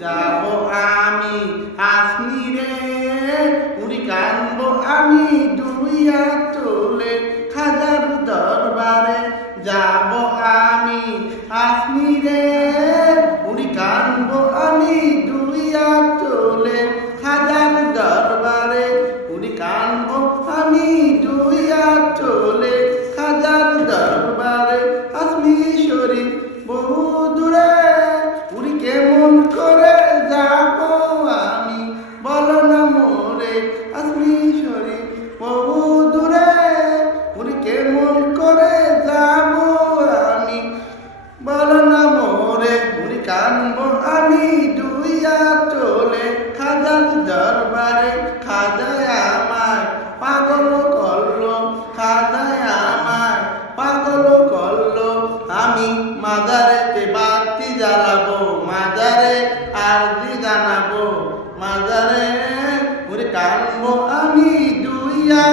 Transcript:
যাব আমি আসনি রে উড়ি কানবো আমি দুইয়া চলে খাজার দরবারে যাব আমি আসনি রে উড়ি কানবো আমি দুইয়া চলে খাজার দরবারে উড়ি কানবো আমি দুইয়া চলে খাজার দরবারে আসমি শরীফ বহু দূরে উড়ি কেমন করে যাব আমি বলো না মোরে আসমি শরীফ বহু দূরে উড়ি কেমন করে যাব আমি বলো না মোরে উড়ি কানবো আমি দুইয়া চলে খাজার দরবারে খাজায় আমায় পাগল করলো খাজায় আমায় পাগল করলো আমি মাজারেতে বাতি জ্বালাবো মাজারে আরজি জানাবো মাজারে উড়ি কানবো আমি দুইয়া